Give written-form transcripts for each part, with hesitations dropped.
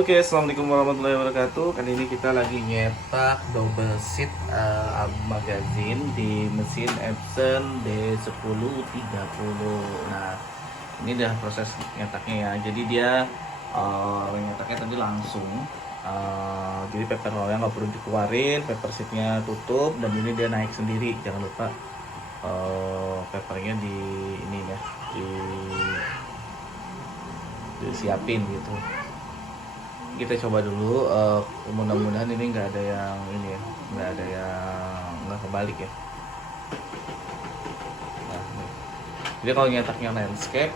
Oke, assalamualaikum warahmatullahi wabarakatuh. Kali ini kita lagi nyetak double seat album magazine di mesin Epson D1030. Nah, ini udah proses nyetaknya ya. Jadi dia nyetaknya tadi langsung. Jadi paper rollnya nggak perlu dikeluarin, paper sheetnya tutup, dan ini dia naik sendiri. Jangan lupa papernya di ini ya, disiapin gitu. Kita coba dulu, mudah-mudahan ini nggak ada yang ini ya, nggak ada yang nggak kebalik ya. Nah, jadi kalau nyetaknya landscape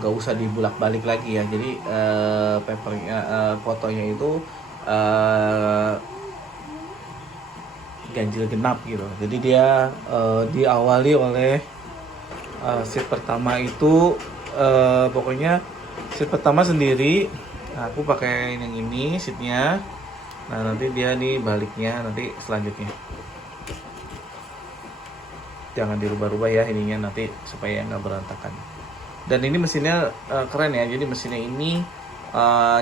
nggak usah dibulak-balik lagi ya. Jadi papernya, fotonya itu ganjil genap gitu. Jadi dia diawali oleh sheet pertama itu, pokoknya sheet pertama sendiri. Nah, aku pakai yang ini sheetnya. Nah, nanti dia nih baliknya nanti selanjutnya. Jangan dirubah-rubah ya ininya nanti supaya nggak berantakan. Dan ini mesinnya keren ya. Jadi mesinnya ini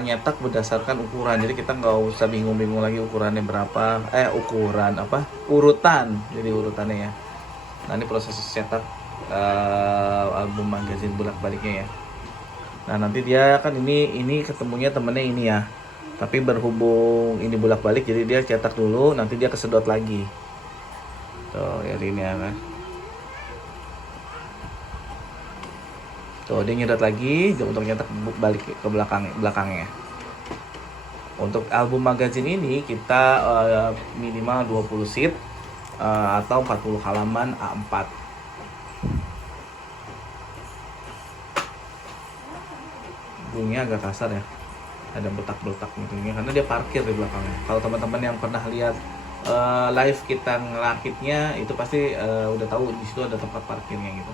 nyetak berdasarkan ukuran. Jadi kita nggak usah bingung-bingung lagi ukurannya berapa. Ukuran apa? Urutan. Jadi urutannya ya. Nah, ini proses cetak album magazine bolak-baliknya ya. Nah, nanti dia kan ini ketemunya temennya ini ya. Tapi berhubung ini bolak-balik jadi dia cetak dulu, nanti dia kesedot lagi. Tuh, ya ini ya kan. Tuh, dia nyedot lagi untuk nyetak balik ke belakangnya. Untuk album magazine ini kita minimal 20 sheet atau 40 halaman A4. Bunyinya agak kasar ya, ada betak-betak gitu ya, karena dia parkir di belakangnya. Kalau teman-teman yang pernah lihat live kita ngerakitnya itu pasti udah tahu di situ ada tempat parkirnya gitu.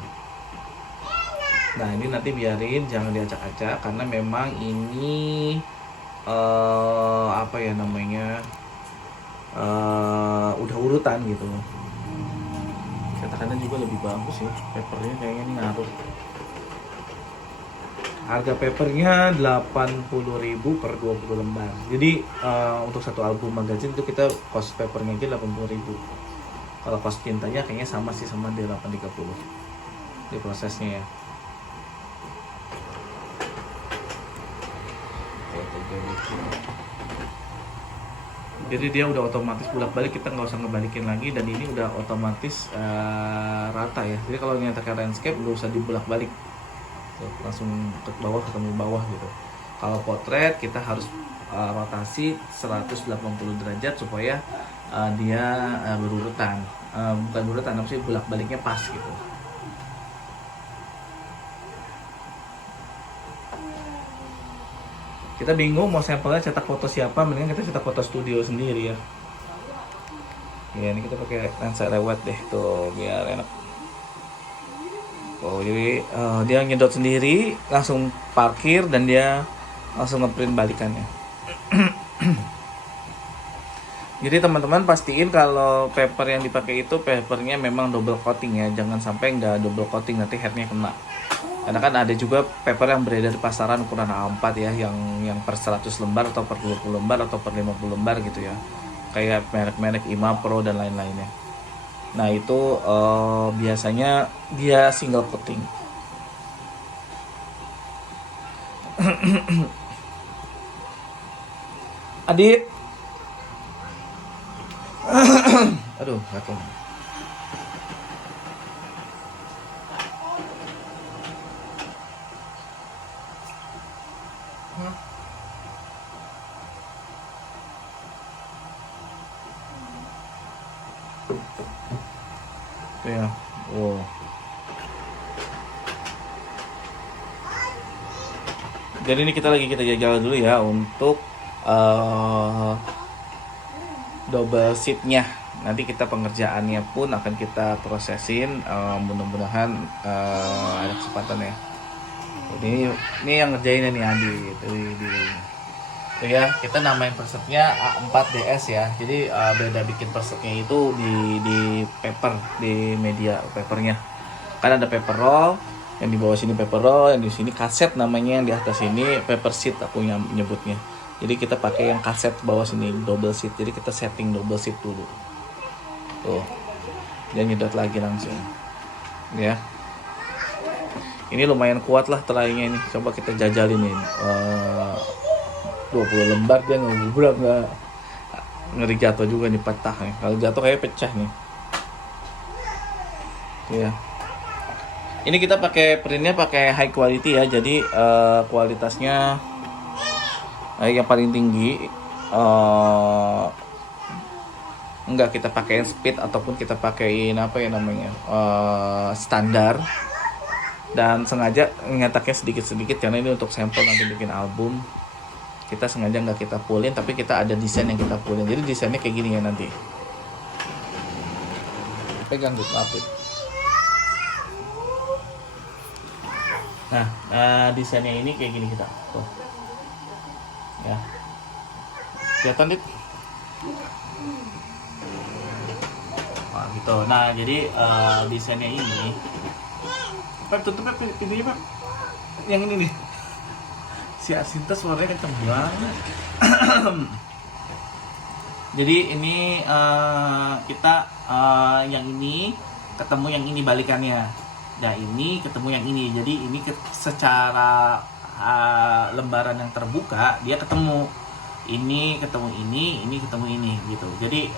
Nah, ini nanti biarin jangan diacak-acak karena memang ini apa ya namanya, udah urutan gitu. Cetakannya juga lebih bagus ya, papernya kayaknya ini ngaruh. Harga papernya 80.000 per 20 lembar. Jadi untuk satu album magazine itu kita cost papernya aja 80.000. Kalau cost tintanya kayaknya sama sih, sama di 830 di prosesnya ya. Jadi dia udah otomatis bolak-balik, kita nggak usah ngebalikin lagi, dan ini udah otomatis rata ya. Jadi kalau nyetak landscape nggak usah dibolak-balik, langsung ke bawah ketemu bawah gitu. Kalau potret kita harus rotasi 180 derajat supaya dia berurutan, bukan berurutan, tapi bolak-baliknya pas gitu. Kita bingung mau sampelnya cetak foto siapa, mendingan kita cetak foto studio sendiri ya. Ya, ini kita pakai lensa lewat deh tuh biar enak. Oh, jadi dia nyedot sendiri, langsung parkir, dan dia langsung ngeprint balikannya. Jadi teman-teman pastiin kalau paper yang dipakai itu papernya memang double coating ya, jangan sampai nggak double coating nanti headnya kena. Karena kan ada juga paper yang beredar di pasaran ukuran A4 ya, yang per 100 lembar atau per 20 lembar atau per 50 lembar gitu ya. Kayak merek-merek IMA Pro dan lain-lainnya. Nah, itu biasanya dia single coating. Adit. Aduh, gatel. Tuh ya. Oh. Jadi ini kita jajal dulu ya untuk double seatnya. Nanti kita pengerjaannya pun akan kita prosesin, mudah-mudahan ada kesempatan ya. Ini yang ngerjain nih Adi gitu tuh ya. Kita namain presetnya A4DS ya. Jadi beda bikin presetnya itu di paper, di media papernya. Kan ada paper roll, yang di bawah sini paper roll, yang di sini kaset namanya, yang di atas ini paper sheet aku nyebutnya. Jadi kita pakai yang kaset bawah sini double seat. Jadi kita setting double seat dulu. Tuh. Dia nyedot lagi langsung. Ya. Ini lumayan kuat lah terainya ini. Coba kita jajalin ini. 20 lembar dia nggak ngeri jatuh juga nih, patah nih. Kalau jatuh kayak pecah nih. Ya. Ini kita pakai printnya pakai high quality ya. Jadi kualitasnya yang paling tinggi. Enggak kita pakai speed ataupun kita pakein apa ya namanya standar. Dan sengaja ngetaknya sedikit-sedikit karena ini untuk sampel nanti bikin album. Kita sengaja nggak kita pullin, tapi kita ada desain yang kita pullin. Jadi desainnya kayak gini ya nanti. Pegang gitu, apit. Nah, desainnya ini kayak gini kita. Tuh. Ya. Kelihatan, Dit? Nah, gitu. Nah, jadi desainnya ini Pak, tutupnya pintunya, Pak. Yang ini nih. Si Asinta suaranya kenceng banget. Jadi ini kita yang ini ketemu yang ini balikannya. Nah, ini ketemu yang ini. Jadi ini secara lembaran yang terbuka dia ketemu. Ini ketemu ini ketemu ini gitu. Jadi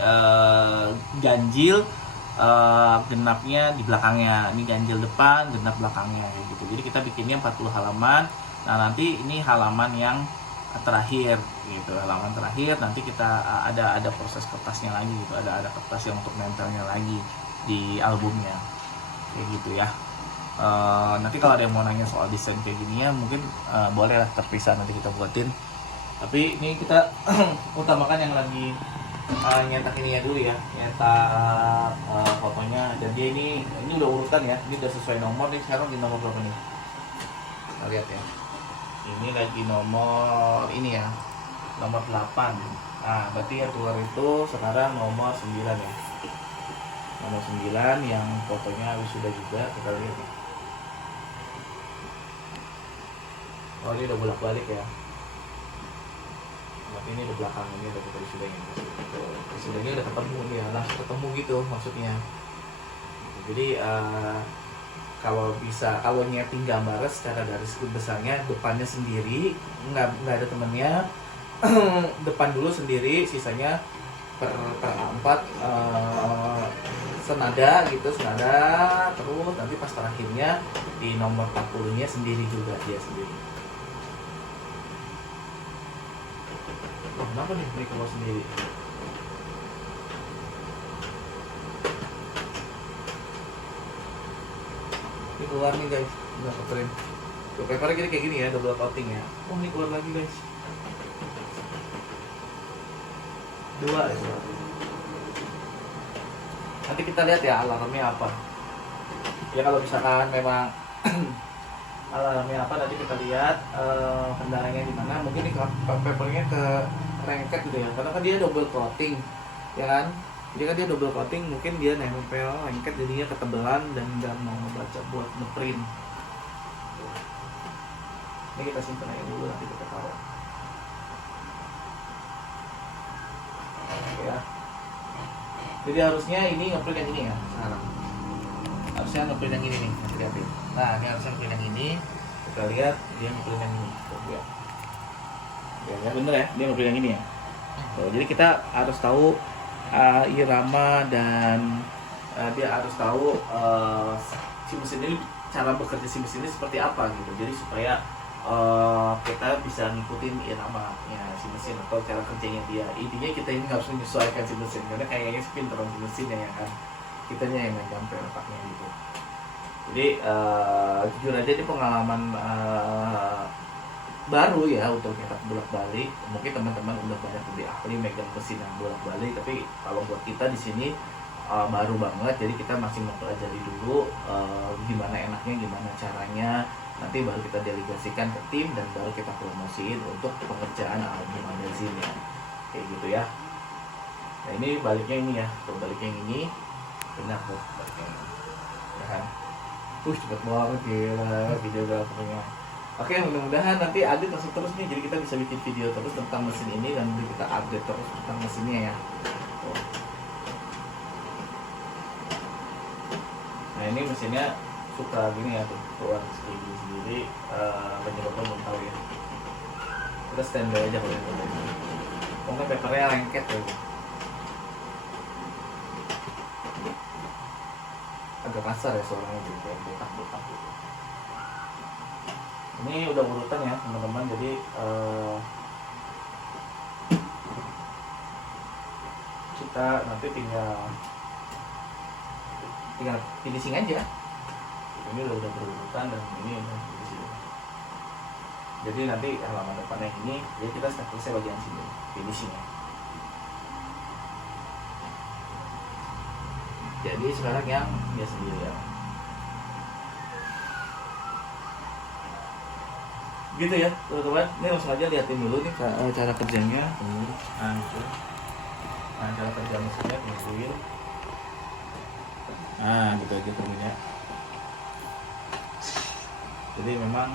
ganjil genapnya di belakangnya, ini ganjil depan, genap belakangnya gitu. Jadi kita bikinnya 40 halaman. Nah, nanti ini halaman yang terakhir gitu, halaman terakhir nanti kita ada proses kertasnya lagi gitu, ada kertas yang untuk nempelnya lagi di albumnya kayak gitu ya. Nanti kalau ada yang mau nanya soal desain kayak gini ya mungkin boleh lah terpisah, nanti kita buatin. Tapi ini kita utamakan yang lagi nyetak ininya dulu ya, nyetak fotonya. Dan dia ini udah urutan ya, ini udah sesuai nomor nih. Sekarang di nomor berapa nih? Kita lihat ya, ini lagi nomor ini ya, nomor 8. Nah berarti yang keluar itu sekarang nomor 9 ya, nomor 9 yang fotonya wisuda juga. Kita lihat ya. Oh, ini udah bolak-balik ya. Berarti ini di belakang, ini ada foto wisudanya. Wisudanya udah ketemu ya, langsung ketemu gitu maksudnya. Jadi kalau nyeting gambarnya secara garis besarnya depannya sendiri, nggak ada temennya. Depan dulu sendiri, sisanya per 4 senada gitu, senada terus nanti pas terakhirnya di nomor 40 nya sendiri juga, dia sendiri. Oh, kenapa nih ini keluar sendiri? Ini keluar nih guys, udah kotorin. Tuh papernya kayak gini ya, double coating ya. Oh, ini keluar lagi guys. 2 ya. Nanti kita lihat ya alarmnya apa. Ya kalau misalkan memang alarmnya apa, nanti kita lihat kendalanya di mana. Mungkin ini papernya ke lengket gitu ya, karena kan dia double coating ya kan. Jadi kan dia double coating, mungkin dia nempel lengket jadinya ketebelan dan nggak mau ngebaca buat ngeprint. Ini kita simpan aja dulu, nanti kita taruh. Ya. Jadi harusnya ini ngeprint yang ini ya sekarang. Harusnya ngeprint yang ini nih, nanti lihatin. Nah, ini harusnya ngeprint yang ini. Kita lihat dia ngeprint yang ini. Tuh, ya. Ya, bener ya, dia ngeprint yang ini ya. Tuh, jadi kita harus tahu irama dan dia harus tahu si mesin ini, cara bekerja si mesin ini seperti apa gitu. Jadi supaya kita bisa ngikutin iramanya si mesin atau cara kerjanya dia. Intinya kita ini harus menyesuaikan si mesin, karena kayaknya pinter si mesinnya ya kan, kitanya yang megang pelepaknya gitu. Jadi jujur aja ini pengalaman baru ya untuk nyetak bolak-balik. Mungkin teman-teman udah banyak lebih ahli megang mesin yang bolak-balik, tapi kalau buat kita di sini baru banget. Jadi kita masih mempelajari dulu gimana enaknya, gimana caranya. Nanti baru kita delegasikan ke tim dan baru kita promosiin untuk pengerjaan album magazine ya, kayak gitu ya. Nah ini baliknya ini ya, tuh baliknya yang ini benar tuh baliknya ini. Ya kan, cepet banget gila videografernya. Oke, mudah-mudahan nanti Adit masuk terus nih, jadi kita bisa bikin video terus tentang mesin ini dan nanti kita update terus tentang mesinnya ya. Tuh. Nah ini mesinnya suka gini ya, tuh keluar segini sendiri, penyebabnya belum tahu ya. Kita standby aja kalau yang ini. Pokoknya papernya lengket ya. Agak kasar ya suaranya gitu, kayak botak-botak gitu. Ini udah urutan ya teman-teman, jadi kita nanti tinggal finishing aja. Ini udah berurutan dan ini udah finishing. Jadi nanti halaman depannya ini, jadi kita selesai bagian sini finishingnya. Jadi sekarang yang dia sendiri ya. Gitu ya teman-teman, ini langsung aja liatin dulu nih cara kerjanya. Nah, gitu. Nah cara kerja mesinnya tungguin. Nah gitu aja temennya. Jadi memang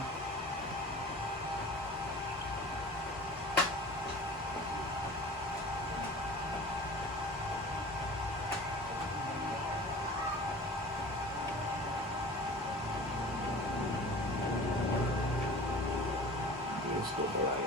mulai.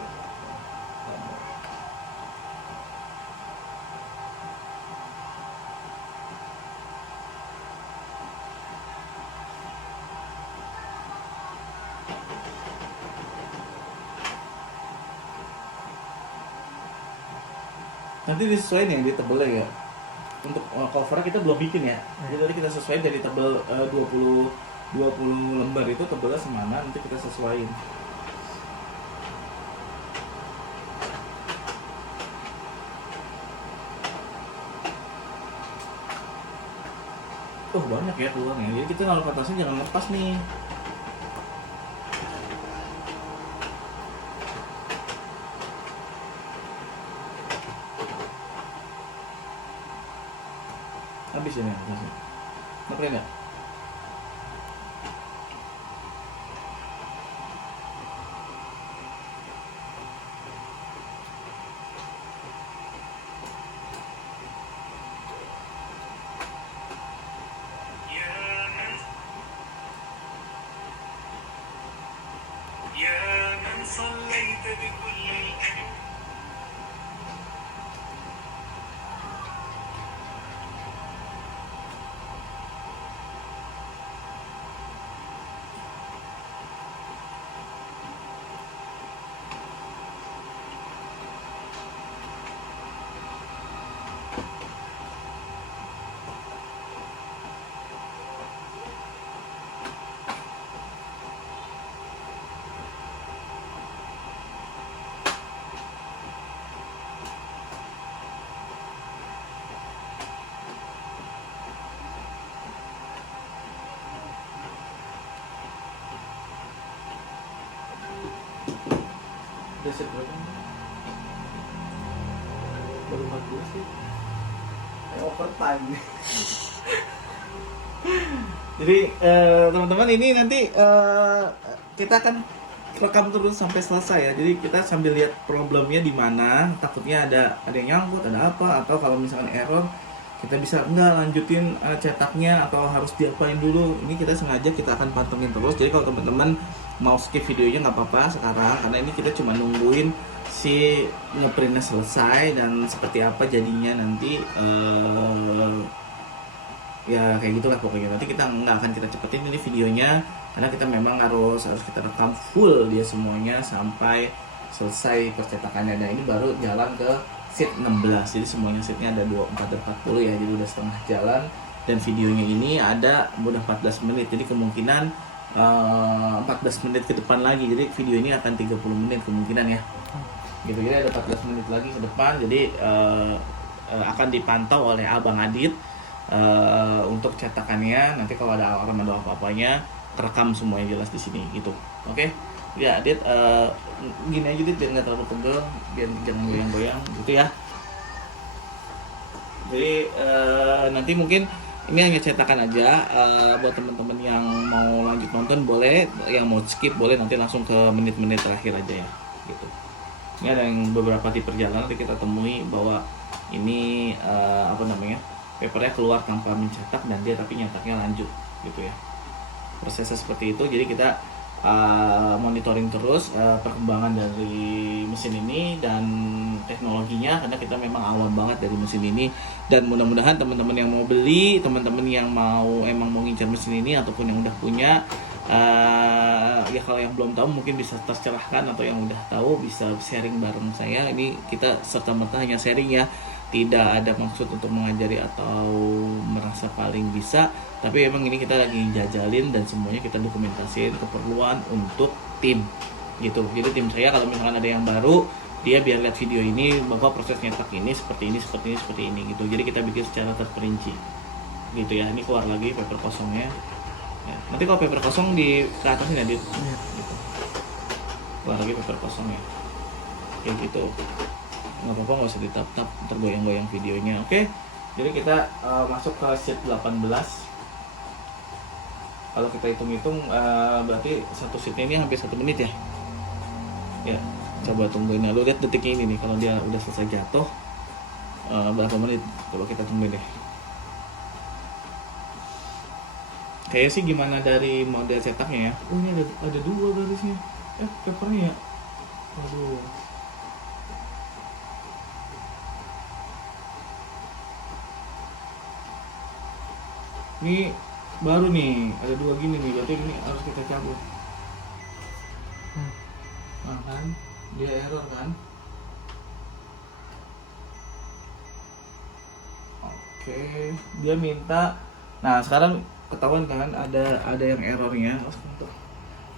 Nanti disesuaikan yang di tebelnya ya. Untuk cover kita belum bikin ya. Jadi tadi kita sesuaikan dari tebel 20 lembar itu tebelnya semana, nanti kita sesuaiin. Oh banyak ya keluarnya, jadi kita kalau kertasnya jangan lepas nih. Habis ini kertasnya. Ngeprint ya? Udah set berapa? Baru 14 sih. Overtime. Jadi teman-teman ini nanti kita akan rekam terus sampai selesai ya. Jadi kita sambil lihat problemnya di mana, takutnya ada yang nyangkut, ada apa, atau kalau misalkan error kita bisa enggak lanjutin cetaknya atau harus diapain dulu. Ini kita sengaja kita akan pantengin terus. Jadi kalau teman-teman mau skip videonya nggak apa-apa sekarang, karena ini kita cuma nungguin si ngeprintnya selesai dan seperti apa jadinya nanti ya kayak gitulah pokoknya. Nanti kita nggak akan kita cepetin ini videonya karena kita memang harus kita rekam full dia semuanya sampai selesai percetakannya. Dan ini baru jalan ke sheet 16, jadi semuanya sheetnya ada 24 dan 40 ya, jadi udah setengah jalan. Dan videonya ini ada udah 14 menit, jadi kemungkinan 14 menit ke depan lagi, jadi video ini akan 30 menit kemungkinan ya gitu. Jadi ada 14 menit lagi ke depan, jadi akan dipantau oleh Abang Adit untuk cetakannya. Nanti kalau ada orang ada apa-apanya terekam semuanya jelas di sini gitu. Oke ya Adit, gini aja Dit biar nggak terlalu pegel, biar jangan goyang-goyang gitu ya. Jadi nanti mungkin Ini hanya cetakan aja. Buat teman-teman yang mau lanjut nonton boleh, yang mau skip boleh, nanti langsung ke menit-menit terakhir aja ya gitu. Ini ada yang beberapa di perjalanan nanti kita temui bahwa ini apa namanya, papernya keluar tanpa mencetak dan dia tapi nyetaknya lanjut gitu ya. Prosesnya seperti itu, jadi kita monitoring terus perkembangan dari mesin ini dan teknologinya, karena kita memang awam banget dari mesin ini. Dan mudah-mudahan teman-teman yang mau beli, teman-teman yang emang mau ngincar mesin ini ataupun yang udah punya, ya kalau yang belum tahu mungkin bisa tercerahkan, atau yang udah tahu bisa sharing bareng saya. Ini kita serta-merta hanya sharing ya, tidak ada maksud untuk mengajari atau merasa paling bisa, tapi emang ini kita lagi jajalin dan semuanya kita dokumentasiin keperluan untuk tim gitu. Jadi tim saya kalau misalkan ada yang baru, dia biar lihat video ini bahwa proses nyetak ini seperti ini, seperti ini, seperti ini gitu. Jadi kita bikin secara terperinci gitu ya. Ini keluar lagi paper kosongnya ya. Nanti kalau paper kosong di ke atasnya gitu. Keluar lagi paper kosongnya kayak gitu. Nggak apa-apa, nggak usah ditap-tap, tergoyang-goyang videonya. Oke, jadi kita masuk ke sheet 18. Kalau kita hitung-hitung berarti satu sheetnya ini hampir 1 menit ya. Ya, coba tungguin. Lu lihat detiknya ini nih, kalau dia udah selesai jatuh berapa menit, coba kita tungguin deh. Kayaknya sih gimana dari model cetaknya ya. Oh, ini ada 2 garisnya. Papernya ya. Aduh. Ini baru nih, ada 2 gini nih, berarti ini harus kita cabut. Nah kan, dia error kan. Oke, dia minta. Nah sekarang ketahuan kan ada yang errornya.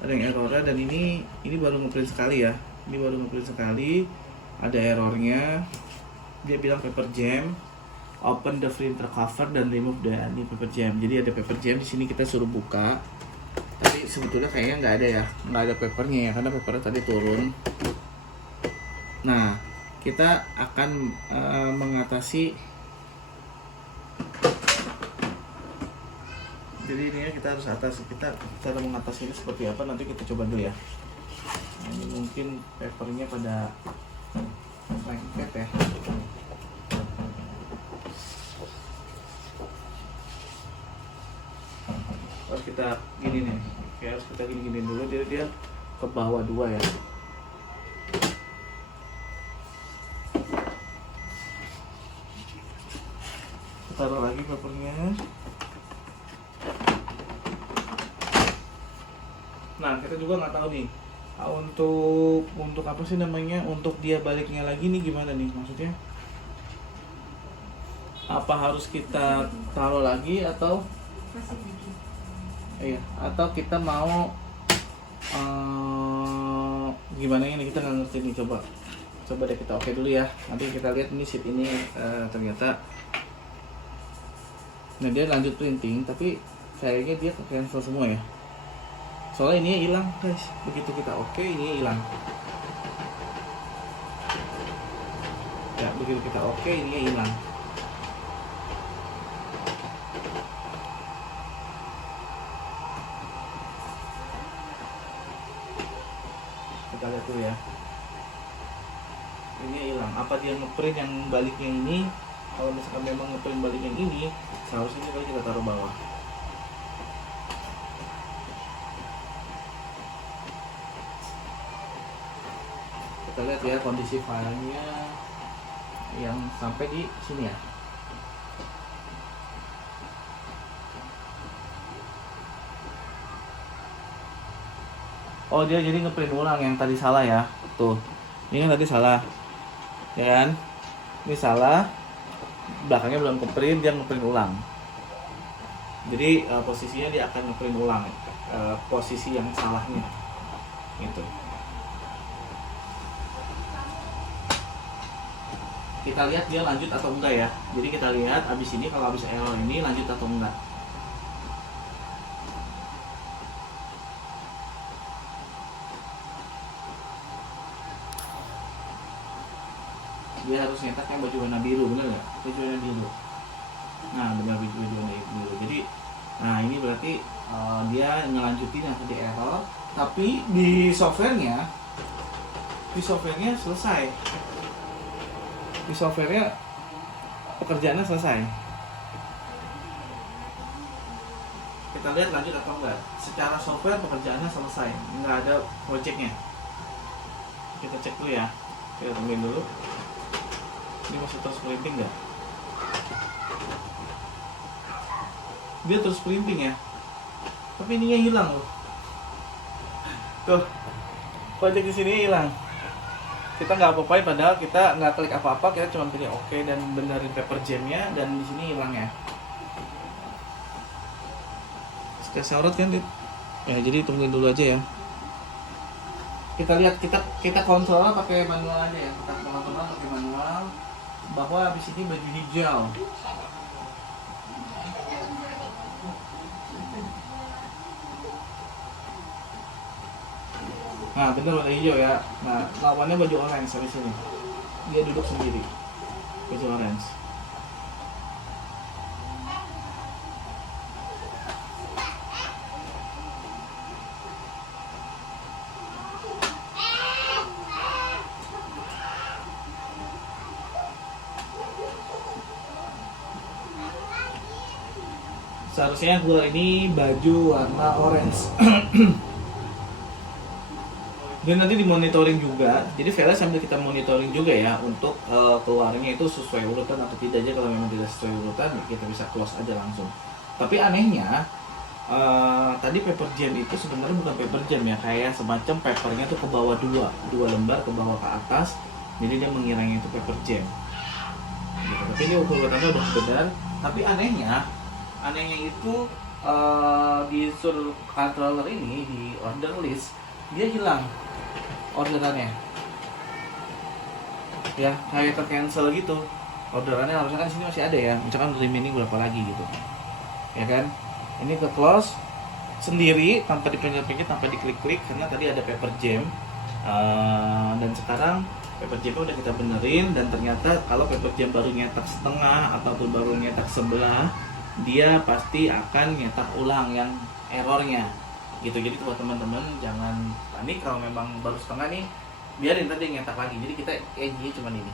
Ada yang errornya, dan ini baru ngeprint sekali ya. Ini baru ngeprint sekali, ada errornya. Dia bilang paper jam. Open the printer cover dan remove the paper jam. Jadi ada paper jam di sini, kita suruh buka. Tapi sebetulnya kayaknya nggak ada ya, nggak ada papernya ya, karena papernya tadi turun. Nah, kita akan mengatasi. Jadi ini ya, kita harus atasi. Kita cara mengatasi ini seperti apa, nanti kita coba dulu ya. Nah, ini mungkin papernya pada lengket ya. Harus kita gini nih, harus kita gini dulu, dia ke bawah 2 ya. Taruh lagi papernya. Nah kita juga nggak tahu nih untuk apa sih namanya, untuk dia baliknya lagi nih gimana nih maksudnya? Apa harus kita taruh lagi atau? Iya, atau kita mau gimana ini, kita nggak ngerti nih. Coba deh kita oke dulu ya. Nanti kita lihat ini sheet ini ternyata. Nah dia lanjut printing, tapi kayaknya dia ke cancel semua ya. Soalnya ini hilang guys. Begitu kita oke, ini hilang. Ya begitu kita oke, ini hilang. Kita lihat dulu ya. Ini hilang. Apa dia ngeprint yang baliknya ini? Kalau misalkan memang ngeprint balik yang ini, seharusnya ini kita taruh bawah. Kita lihat ya kondisi filenya yang sampai di sini ya. Oh dia jadi ngeprint ulang yang tadi salah ya. Tuh, ini tadi salah, ya kan? Ini salah, belakangnya belum ngeprint, dia ngeprint ulang. Jadi posisinya dia akan ngeprint ulang posisi yang salahnya, gitu. Kita lihat dia lanjut atau enggak ya. Jadi kita lihat abis ini, kalau abis error ini lanjut atau enggak. Dia harus nyetak yang baju warna biru, bener nggak? Baju warna biru. Nah, benar video dulu. Jadi, nah ini berarti dia ngelanjutin yang tadi error, tapi di softwarenya selesai. Di softwarenya pekerjaannya selesai. Kita lihat lanjut atau enggak. Secara software pekerjaannya selesai, nggak ada projectnya. Kita cek dulu ya. Kita tungguin dulu. Ini masih terus printing nggak? Dia terus printing ya. Tapi ininya hilang loh. Tuh, project di sini hilang. Kita nggak apa-apain, padahal kita nggak klik apa-apa, kita cuma pilih OK dan benerin paper jamnya, dan di sini hilang ya. Sudah sorot kan, Dit? Ya, jadi tungguin dulu aja ya. Kita lihat, kita kontrol pakai manual aja ya. Kita kontrol pakai manual bahwa habis ini baju hijau. Nah, bener warna hijau ya. Nah, lawannya baju orange habis ini. Dia duduk sendiri. Baju orange. Seharusnya keluar ini baju warna orange. Dan nanti dimonitoring juga, jadi file sambil kita monitoring juga ya untuk keluarnya itu sesuai urutan atau tidak aja. Kalau memang tidak sesuai urutan kita bisa close aja langsung. Tapi anehnya tadi paper jam itu sebenarnya bukan paper jam ya, kayak semacam papernya tuh ke bawah dua lembar ke bawah ke atas, jadi dia mengiranya itu paper jam gitu. Tapi ini urutannya udah benar. Tapi anehnya itu di sur controller ini, di order list dia hilang orderannya ya, kayak ke cancel gitu orderannya. Harusnya kan di sini masih ada ya, misalkan remaining berapa lagi gitu ya kan. Ini ke close sendiri tanpa dipindah-pindah, tanpa diklik-klik, karena tadi ada paper jam. Dan sekarang paper jamnya udah kita benerin, dan ternyata kalau paper jam baru nyetak setengah ataupun baru nyetak sebelah, dia pasti akan nyetak ulang yang errornya gitu. Jadi buat teman-teman jangan panik kalau memang baru setengah nih, biarin tadi nyetak lagi. Jadi kita edge cuma ini,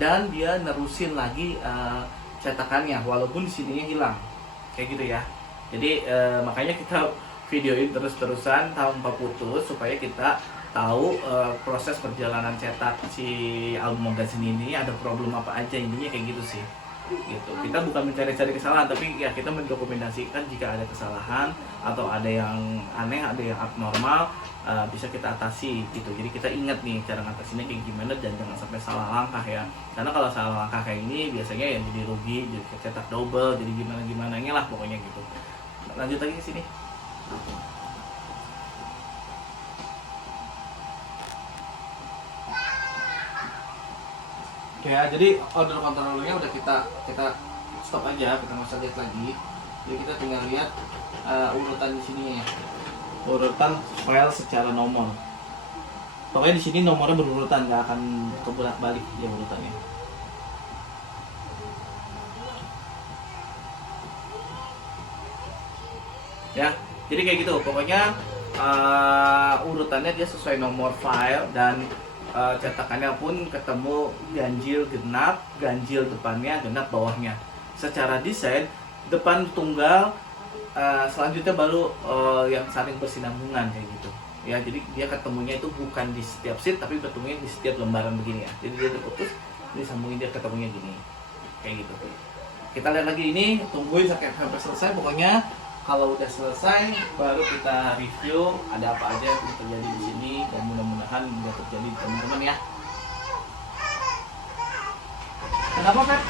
dan dia nerusin lagi cetakannya walaupun di sininya hilang kayak gitu ya. Jadi makanya kita videoin terus-terusan tanpa putus supaya kita tahu proses perjalanan cetak si album magazine ini ada problem apa aja, intinya kayak gitu sih gitu. Kita bukan mencari-cari kesalahan, tapi ya kita mendokumentasikan jika ada kesalahan atau ada yang aneh, ada yang abnormal, bisa kita atasi gitu. Jadi kita ingat nih cara ngatasinnya kayak gimana, dan jangan sampai salah langkah ya. Karena kalau salah langkah kayak ini biasanya yang jadi rugi, jadi cetak double, jadi gimana lah pokoknya gitu. Lanjut lagi ke sini. Ya, jadi order controllernya udah kita stop aja, kita nggak usah lihat lagi. Jadi kita tinggal lihat urutan di sini ya, urutan file secara nomor. Pokoknya di sini nomornya berurutan, nggak akan kebolak-balik dia urutannya. Ya, jadi kayak gitu. Pokoknya urutannya dia sesuai nomor file, dan cetakannya pun ketemu ganjil genap, ganjil depannya, genap bawahnya. Secara desain depan tunggal, selanjutnya baru yang saling bersinambungan kayak gitu ya. Jadi dia ketemunya itu bukan di setiap sheet, tapi ketemunya di setiap lembaran begini ya. Jadi dia terputus, disambungin, dia ketemunya gini kayak gitu. Kita lihat lagi ini, tungguin sampai selesai. Pokoknya kalau udah selesai baru kita review ada apa aja yang terjadi di sini, dan mudah-mudahan tidak terjadi teman-teman ya. Kenapa, Pep?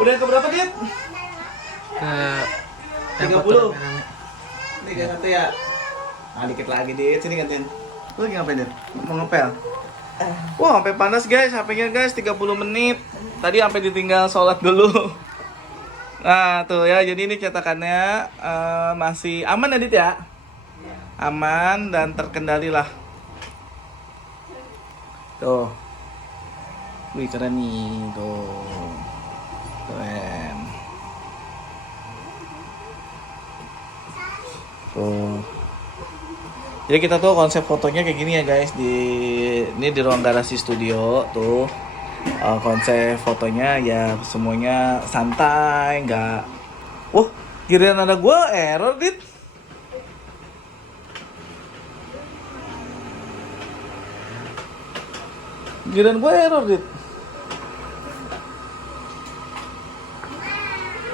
Udah ke berapa, Dit? Ke 30. Ini kan nanti ya. Nah, dikit lagi, Dit. Sini gantiin. Lu lagi ngapain, Dit? Mau ngepel? Wah, sampai panas guys, HP-nya guys 30 menit. Tadi sampai ditinggal sholat dulu. Nah, tuh ya. Jadi ini cetakannya masih aman, Dit ya? Aman dan terkendali lah. Tuh. Wih, keren nih. Tuh. Keren. Tuh. Jadi kita tuh konsep fotonya kayak gini ya guys, ini di ruang garasi studio tuh. Konsep fotonya ya semuanya santai, nggak. Wah, giliran ada gua error, Dit. Giliran gua error, Dit.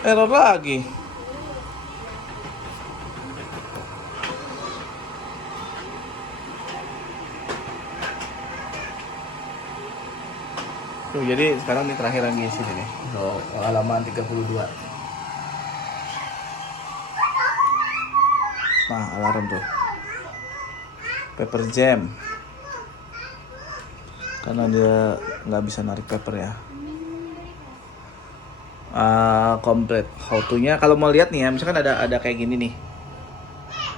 Error lagi. Tuh, jadi sekarang ini terakhir lagi sini nih. So, halaman 32. Nah, alarm tuh. Paper jam. Karena dia nggak bisa narik paper ya. Komplit how to-nya. Kalau mau lihat nih ya, misalkan ada kayak gini nih.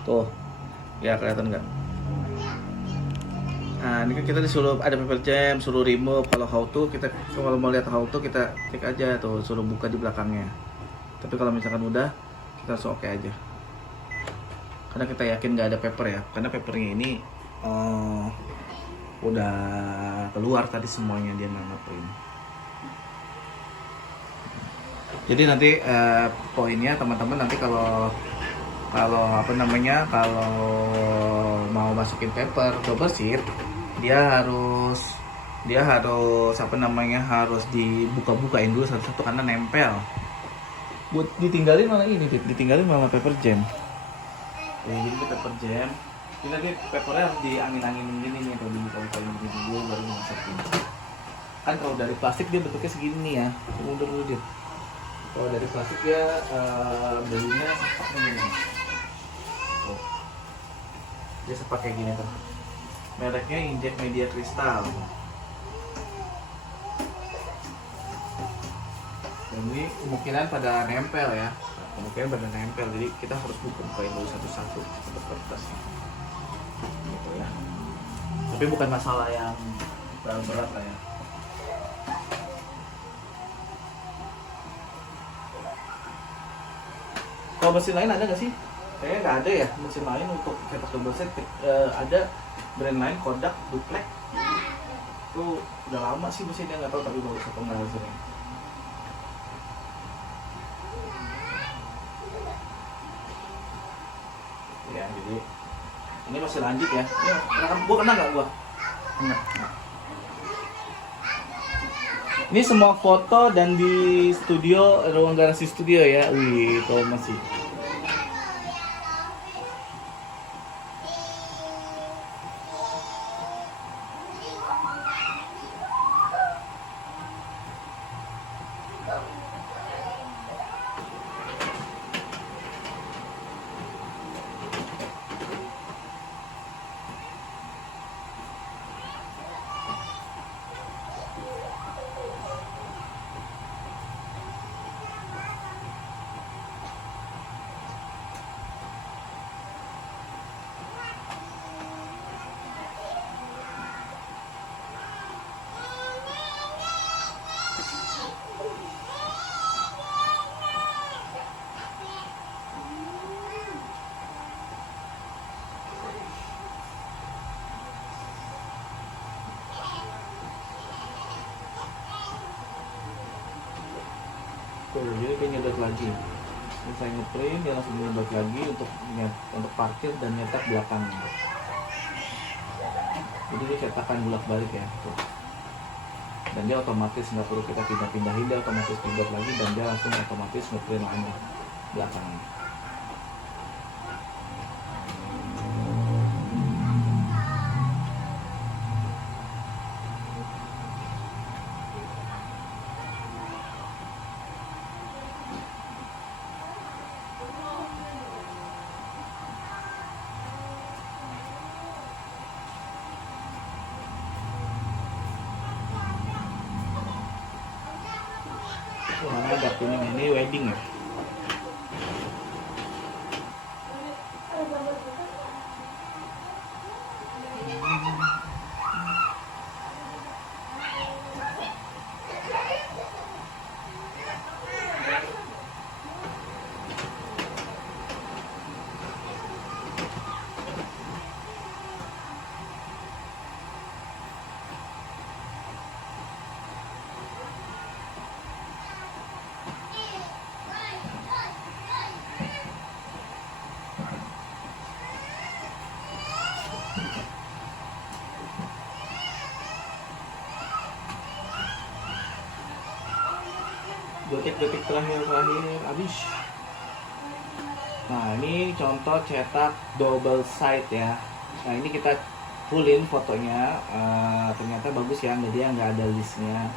Tuh. Ya, kelihatan nggak? Nah, ini kan kita disuruh ada paper jam, suruh remove. Kalau mau lihat how to kita klik aja tuh, suruh buka di belakangnya. Tapi kalau misalkan udah, kita langsung oke aja. Karena kita yakin nggak ada paper ya, karena papernya ini udah keluar tadi semuanya, dia nggak nge-print. Jadi nanti poinnya teman-teman nanti kalau mau masukin paper double sheet, dia harus harus dibuka-bukain dulu satu-satu karena nempel. Buat ditinggalin malah ditinggalin malah paper jam. Jadi paper jam, ini lagi papernya harus diangin-anginin gini nih, atau dibuka-bukain gini dulu baru dimasukin. Kan kalau dari plastik dia bentuknya segini nih ya, mundur dulu dia. Kalau dari plastik dia belinya ini. Oh. Dia sepakai gini tuh. Mereknya Inject Media Crystal. Dan ini kemungkinan pada nempel ya. Jadi kita harus bukain dulu satu-satu untuk kertasnya. Gitu ya. Tapi bukan masalah yang berat lah ya. Kalau mesin lain ada nggak sih? Kayaknya nggak ada ya mesin lain untuk cetak double set. Ada brand lain, Kodak, Duplex. Itu udah lama sih mesinnya, nggak tahu tapi bagus atau nggak hasilnya. Ya, jadi ini masih lanjut ya. Gua kena nggak gua? Kena. Ini semua foto dan di studio, ruang garasi studio ya. Wih, itu masih. Jadi dia nyedot lagi. Saya ngeprint, dia langsung nyedot lagi untuk parkir dan nyetak belakangnya. Jadi dia cetakan bolak-balik ya. Tuh. Dan dia otomatis nggak perlu kita pindah-pindahin, dia otomatis pivot lagi dan dia langsung otomatis ngeprint lagi belakangnya. Warna agak kuning, ini wedding ya. Detik-detik terakhir habis. Nah, ini contoh cetak double side ya. Nah, ini kita fullin fotonya. Ternyata bagus ya, dia nggak ada listnya.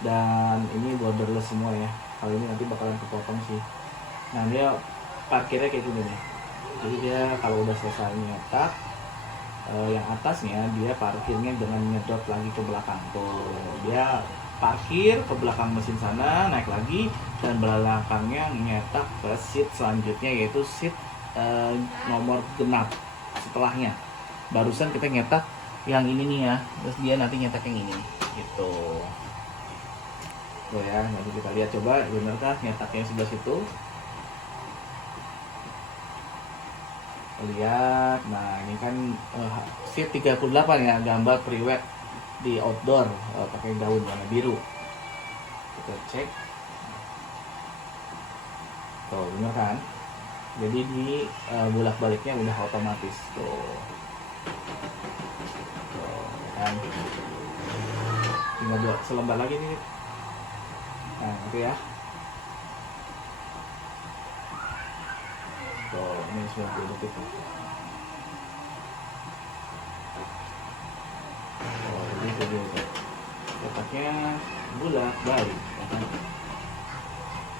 Dan ini borderless semua ya. Kalau ini nanti bakalan kepotong sih. Nah, dia parkirnya kayak gini nih. Jadi dia kalau udah selesai nyetak, yang atasnya dia parkirnya dengan nyedot lagi ke belakang tuh. Dia parkir ke belakang mesin sana, naik lagi, dan belakangnya nyetak ke seat selanjutnya, yaitu seat nomor genap setelahnya. Barusan kita nyetak yang ini nih ya, terus dia nanti nyetak yang ini gitu. Tuh ya, nanti kita lihat coba benarkah nyetak yang sebelah situ. Lihat, nah ini kan seat 38 ya, gambar pre-wed di outdoor, pakai daun warna biru. Kita cek. Tuh, bener kan? Jadi di bolak-baliknya udah otomatis tuh. Tuh, kan? Tinggal buat selembar lagi nih. Nah, oke ya. Tuh, ini 90 detik. Jadi letaknya bulat balik ya kan?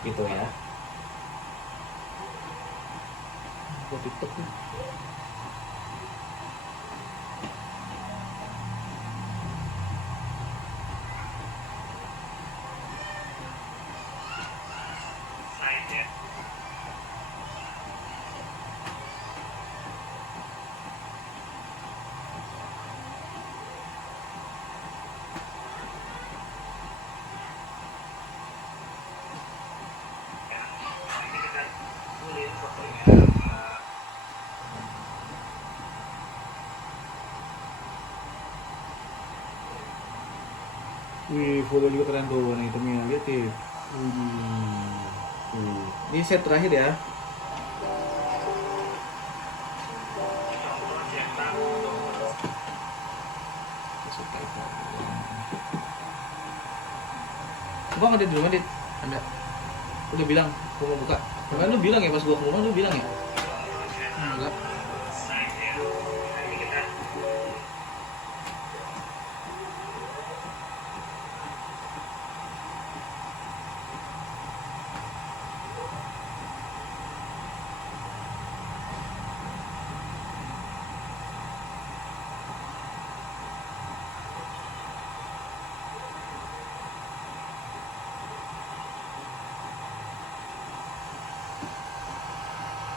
Gitu ya. Gua TikTok nih. Wih, foto juga keren tuh warna hitamnya, lihat ya. Ini set terakhir ya. Bang ada di rumah, Dit? Ada. Udah bilang, gua mau buka. Kan lu bilang ya pas gua ke rumah, lu bilang ya? Enggak.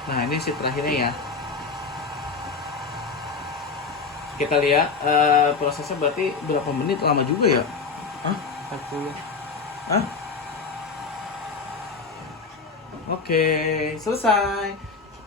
Nah, ini seat terakhirnya ya. Kita lihat prosesnya berarti berapa menit, lama juga ya? Hah? 40. Hah? Oke, selesai.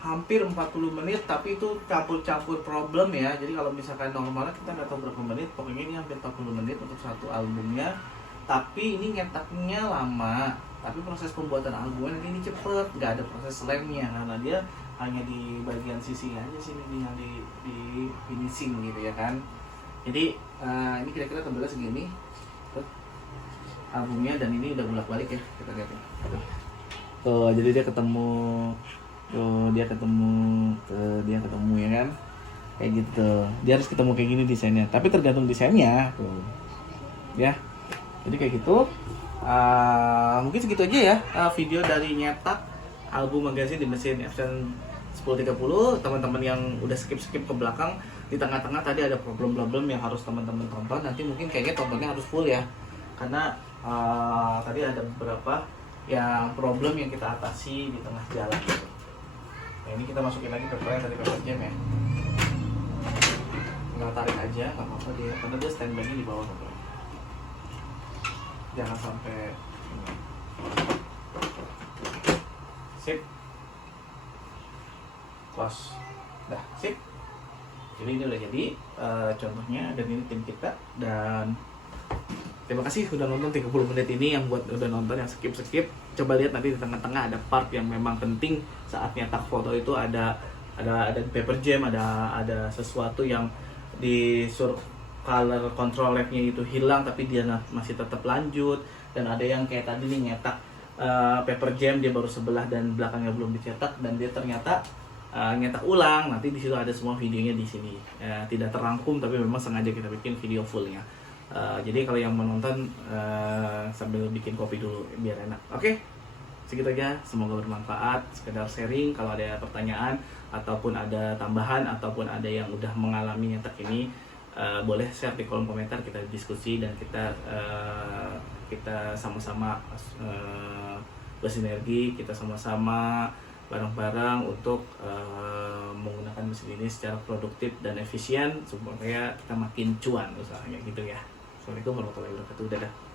Hampir 40 menit, tapi itu campur-campur problem ya. Jadi kalau misalkan normalnya kita nggak tahu berapa menit, pokoknya ini hampir 40 menit untuk satu albumnya. Tapi ini nyetaknya lama, tapi proses pembuatan albumnya ini cepet, nggak ada proses lemnya karena dia hanya di bagian sisi aja sini yang di finishing gitu ya kan. Jadi ini kira-kira tembelnya segini albumnya, dan ini udah bolak-balik ya, kita lihat ya. Tuh, jadi dia ketemu, tuh dia ketemu ya kan, kayak gitu. Dia harus ketemu kayak gini desainnya, tapi tergantung desainnya tuh ya. Jadi kayak gitu. Mungkin segitu aja ya video dari nyetak album magazine di mesin Epson 1030. Teman-teman yang udah skip ke belakang, di tengah-tengah tadi ada problem-problem yang harus teman-teman tonton. Nanti mungkin kayaknya tontonnya harus full ya, karena tadi ada beberapa yang problem yang kita atasi di tengah jalan gitu. Nah ini kita masukin lagi paper yang tadi paper jam ya, tinggal tarik aja, nggak apa-apa dia, karena dia standby-nya di bawah paper. Jangan sampai sip, close, dah sip. Jadi ini udah jadi contohnya, dan ini tim kita. Dan terima kasih udah nonton 30 menit ini, yang buat udah nonton, yang skip. Coba lihat nanti di tengah-tengah ada part yang memang penting saat nyetak foto itu, ada paper jam, ada sesuatu yang di color control lab-nya itu hilang tapi dia masih tetap lanjut, dan ada yang kayak tadi nih nyetak paper jam dia baru sebelah dan belakangnya belum dicetak, dan dia ternyata nyetak ulang. Nanti di situ ada semua videonya di sini, tidak terangkum tapi memang sengaja kita bikin video fullnya. Jadi kalau yang menonton sambil bikin kopi dulu biar enak. Oke, segitu aja. Semoga bermanfaat. Sekedar sharing. Kalau ada pertanyaan ataupun ada tambahan ataupun ada yang udah mengalami nyetak ini, boleh share di kolom komentar, kita diskusi dan kita sama-sama bersinergi, kita sama-sama bareng-bareng untuk menggunakan mesin ini secara produktif dan efisien supaya kita makin cuan usahanya gitu ya. Assalamualaikum warahmatullahi wabarakatuh. Dadah.